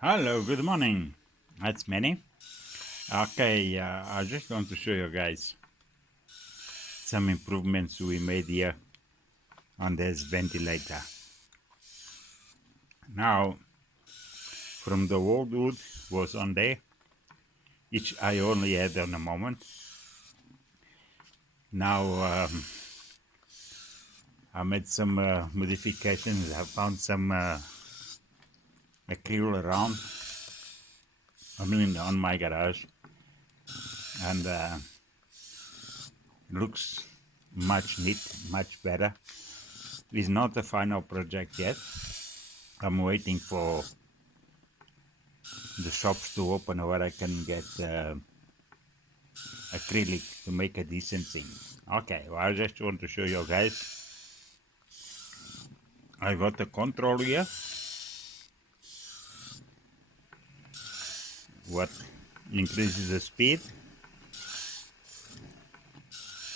Hello, good morning. That's Manny. Okay, I just want to show you guys some improvements we made here on this ventilator. Now, from the old wood was on there, which I only had on a moment. Now, I made some modifications. I found some acrylic around, on my garage, and looks much neat, much better. It's not a final project yet. I'm waiting for the shops to open where I can get acrylic to make a decent thing. Okay, well, I just want to show you guys. I got the control here. What increases the speed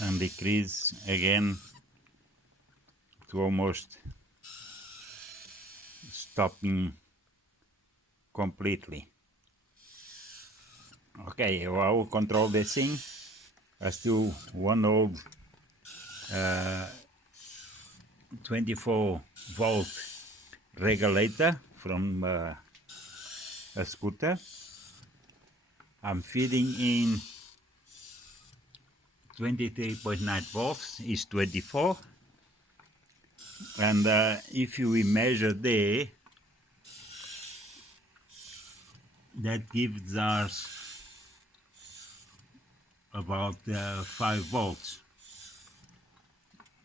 and decrease again to almost stopping completely. Okay, well, I will control this thing. I still one old 24 volt regulator from a scooter. I'm feeding in 23.9 volts is 24, and if we measure there, that gives us about 5 volts.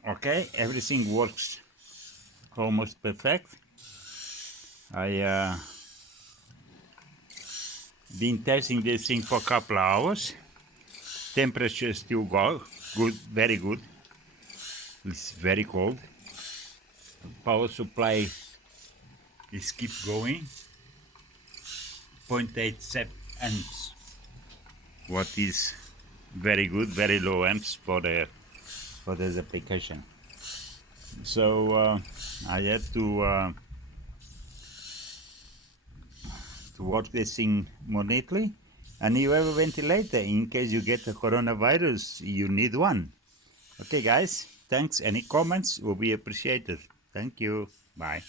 Okay, everything works almost perfect. I been testing this thing for a couple of hours. Temperature still good, very good. It's very cold. Power supply is keep going. 0.87 amps. What is very good, very low amps for this application. So I had to work this thing more neatly. And you have a ventilator in case you get the coronavirus, you need one. Okay, guys, thanks. Any comments will be appreciated. Thank you. Bye.